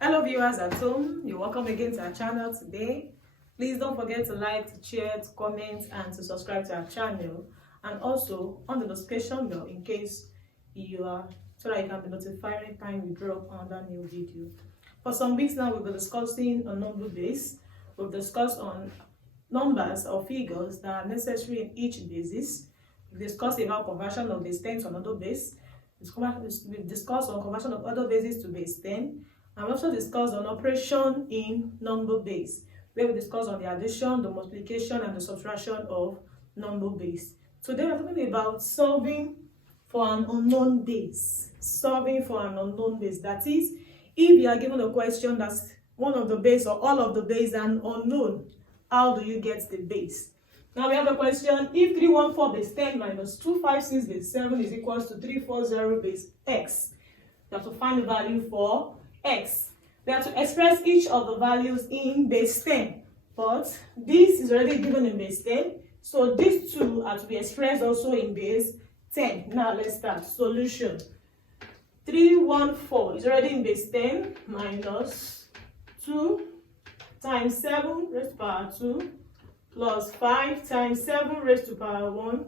Hello viewers at home, you're welcome again to our channel today. Please don't forget to like, to share, to comment and to subscribe to our channel, and also on the notification bell in case you are, so that you can be notified anytime we drop another new video. For some weeks now we've been discussing on number base. We've discussed on numbers or figures that are necessary in each basis. We've discussed about conversion of base 10 to another base. We've discussed on conversion of other bases to base 10. And we also discussed on operation in number base, where we discussed on the addition, the multiplication, and the subtraction of number base. Today we're talking about solving for an unknown base. Solving for an unknown base. That is, if you are given a question that's one of the base or all of the base and unknown, how do you get the base? Now we have a question: if 314 base 10 minus 256 base 7 is equals to 340 base x, you have to find the value for x. We have to express each of the values in base 10, but this is already given in base 10, so these two are to be expressed also in base 10. Now let's start. Solution: 314 is already in base 10 minus 2 times 7 raised to power 2 plus 5 times 7 raised to power 1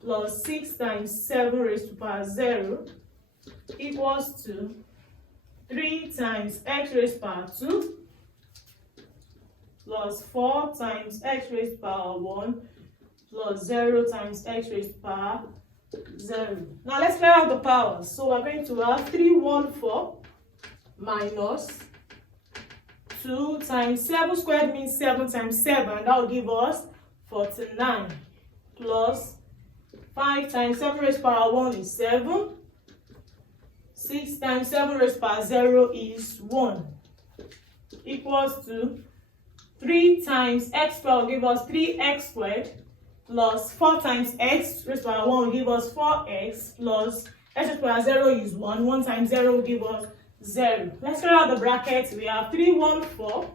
plus 6 times 7 raised to power 0 equals to 3 times x raised to power 2 plus 4 times x raised to power 1 plus 0 times x raised to power 0. Now let's clear out the powers. So we're going to have 314 minus 2 times 7 squared means 7 times 7, and that will give us 49, plus 5 times 7 raised to power 1 is 7, 6 times 7 raised to power 0 is 1, equals to 3 times x squared will give us 3x squared, plus 4 times x raised to power 1 will give us 4x, plus x raised to power 0 is 1, 1 times 0 will give us 0. Let's clear out the brackets. We have 314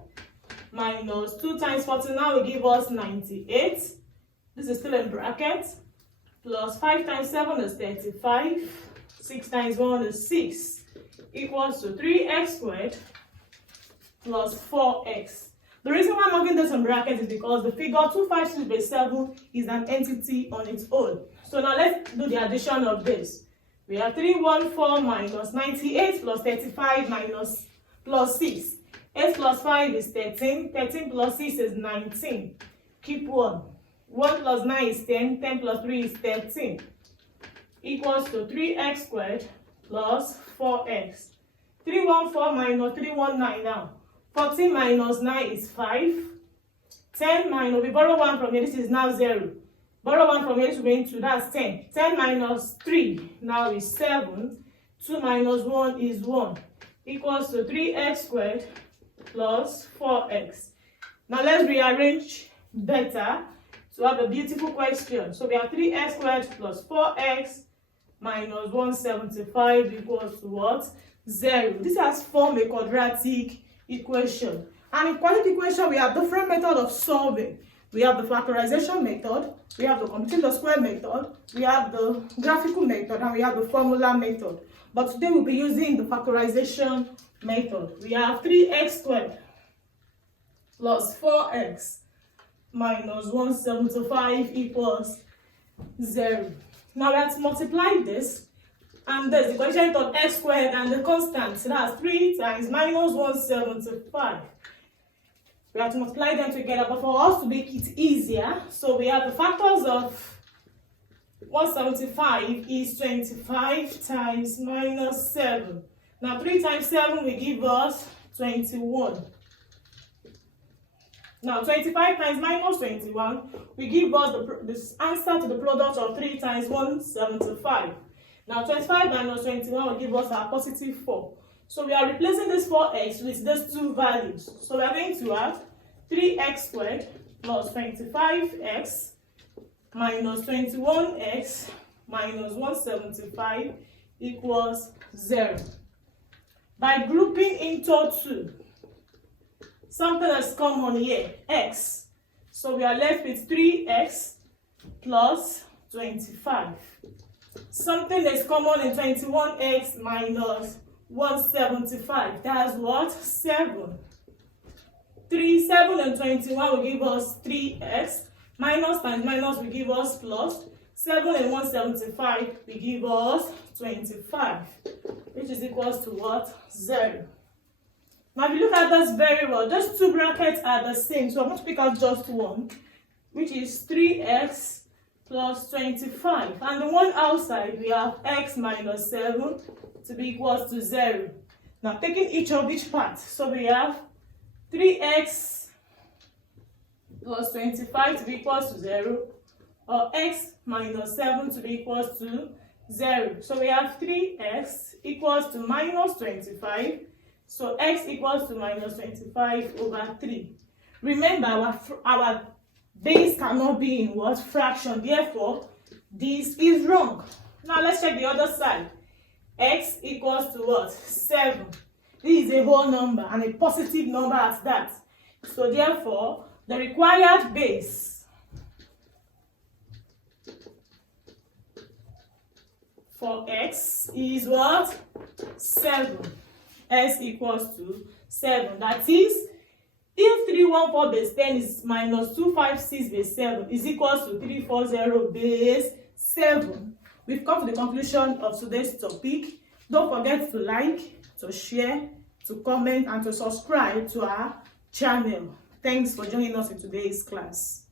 minus 2 times 49 will give us 98. This is still in brackets. Plus 5 times 7 is 35. 6 times 1 is 6. Equals to 3x squared plus 4x. The reason why I'm having this in brackets is because the figure 256 base 7 is an entity on its own. So now let's do the addition of this. We have 314 minus 98 plus 35 minus plus 6. 8 plus 5 is 13. 13 plus 6 is 19. Keep 1. 1 plus 9 is 10. 10 plus 3 is 13. Equals to 3x squared plus 4x. 314 minus 319 now. 14 minus 9 is 5. 10 minus, we borrow 1 from here, this is now 0. Borrow 1 from here, this will be 2, that's 10. 10 minus 3 now is 7. 2 minus 1 is 1. Equals to 3x squared plus 4x. Now let's rearrange better to have a beautiful question. So we have 3x squared plus 4x minus 175 equals to what? 0. This has formed a quadratic equation. And in quadratic equation, we have different methods of solving. We have the factorization method, we have the computing the square method, we have the graphical method, and we have the formula method. But today we'll be using the factorization method. We have 3x squared plus 4x minus 175 equals 0. Now we have to multiply this, and there's the coefficient of x squared and the constant. So that's 3 times minus 175. We have to multiply them together, but for us to make it easier, so we have the factors of 175 is 25 times minus 7. Now 3 times 7 will give us 21. Now 25 times minus 21 will give us this answer to the product of 3 times 175. Now 25 minus 21 will give us our positive 4. So we are replacing this 4x with these two values. So we are going to have 3x squared plus 25x minus 21x minus 175 equals 0. By grouping into 2, something that's common here, x. So we are left with 3x plus 25. Something that's common in 21x minus 175. That's what? 7. 3, 7 and 21 will give us 3x. Minus times minus will give us plus. 7 and 175 will give us 25, which is equals to what? 0. Now, if you look at this very well, just two brackets are the same. So I'm going to pick out just one, which is 3x plus 25. And the one outside, we have x minus 7 to be equals to 0. Now, taking each part. So we have 3x plus 25 to be equals to 0, or x minus 7 to be equals to 0. So we have 3x equals to minus 25. So x equals to minus 25 over 3. Remember, our base cannot be in what? Fraction. Therefore, this is wrong. Now let's check the other side. X equals to what? 7. This is a whole number and a positive number at that. So therefore, the required base for x is what? 7. S equals to 7. That is, if 314 base 10 is minus 256 base 7 is equals to 340 base 7. We've come to the conclusion of today's topic. Don't forget to like, to share, to comment, and to subscribe to our channel. Thanks for joining us in today's class.